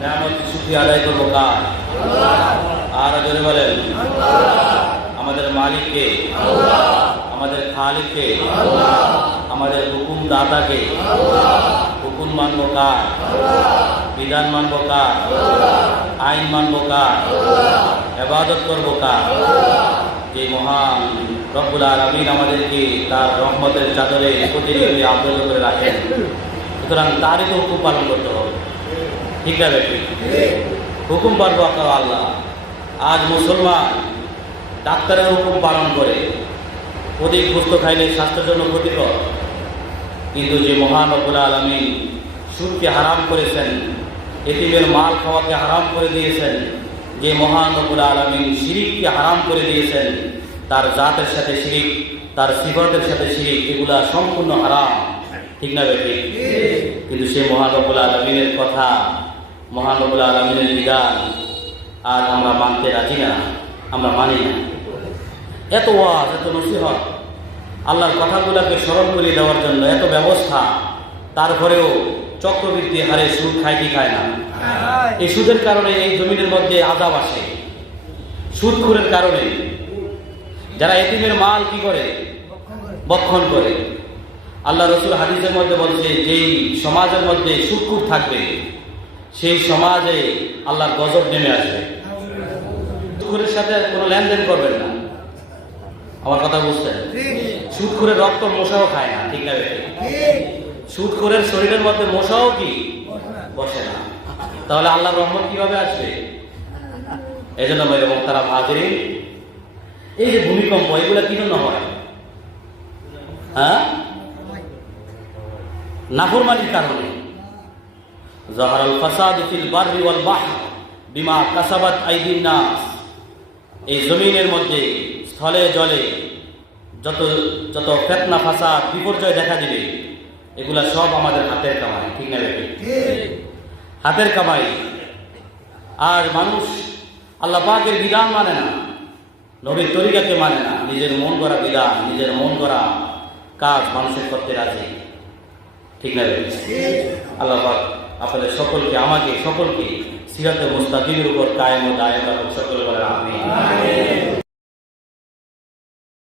শুকরিয়া আদায় করবো কার? আর জোরে বলেন আমাদের মালিককে, আমাদের খালিককে, আমাদের হুকুম দাতাকে। হুকুম মানবো কার? বিধান মানবো কার? আইন মানবো কার? ইবাদত করবো কার? যে মহান রব্বুল আলামিন আমাদেরকে তার রহমতের চাদরে প্রতিনিয়ত আবদ্ধ করে রাখেন, সুতরাং তারই তো হুকুম পালন করতে হবে। ঠিক না বেশি হুকুম পালবো আল্লাহ। আজ মুসলমান ডাক্তারের হুকুম পালন করে, অধিক গোস্ত খাইলে স্বাস্থ্যের জন্য ক্ষতিকর, কিন্তু যে মহান রব্বুল আলামিন সুদকে হারাম করেছেন, এতিমের মাল খাওয়াকে হারাম করে দিয়েছেন, যে মহান রব্বুল আলামিন শিরিককে হারাম করে দিয়েছেন, তার জাতের সাথে শিরিক, তার সিফাতের সাথে শিরিক, এগুলা সম্পূর্ণ হারাম। ঠিক না বেশি কিন্তু সে মহান রব্বুল আলামিনের কথা, মহান রব্বুল আলামিনের বিধান আজ আমরা মানতে রাজি না, আমরা মানি না। এত ওয়াজ, এত নসিহত, আল্লাহর কথাগুলোকে স্মরণ করে দেওয়ার জন্য এত ব্যবস্থা, তারপরেও চক্রবৃদ্ধি হারে সুদ খায় কি খায় না? এই সুদের কারণে এই জমিনের মধ্যে আযাব আসে। সুদখোরের কারণে যারা এতিমের মাল কি করে? বক্ষণ করে। আল্লাহ রসুল হাদিসের মধ্যে বলছে, যেই সমাজের মধ্যে সুদখোর থাকবে সেই সমাজে আল্লাহর গজব নেমে আসবে। সুদখোরের সাথে কোনো লেনদেন করবেন না। আমার কথা বুঝছেন? সুদখোরের রক্ত মশাও খায় না। ঠিক না? সুদখোরের শরীরের মধ্যে মশাও কি বসে না। তাহলে আল্লাহর রহমত কিভাবে আসবে? এই জন্য তারা হাজিরিন, এই যে ভূমিকম্প, এগুলা কি জন্য হয়? হ্যাঁ, নাফরমানির কারণে। যাহারাল ফাসাদু ফিল বাররি ওয়াল বাহর বিমা কাসাবাত আইদিন নাস। এই জমিনের মধ্যে স্থলে জলে যত যত ফিতনা ফাসাদ বিপর্যয় দেখা দিবে, এগুলা সব আমাদের হাতের কামাই। ঠিক না? হাতের কামাই। আর মানুষ আল্লাহ পাকের বিধান মানে না, নবীর তরিকাকে মানে না, নিজের মন গড়া বিধান, নিজের মন গড়া কাজ মানুষের করতে রাজি। ঠিক না? আল্লাহ পাক আপনাদের সকলকে, আমাকে সকলকে সিরাতে মুস্তাকিমের উপর কায়েম ও দায়েম রাখুন। সকলে বলেন আমিন।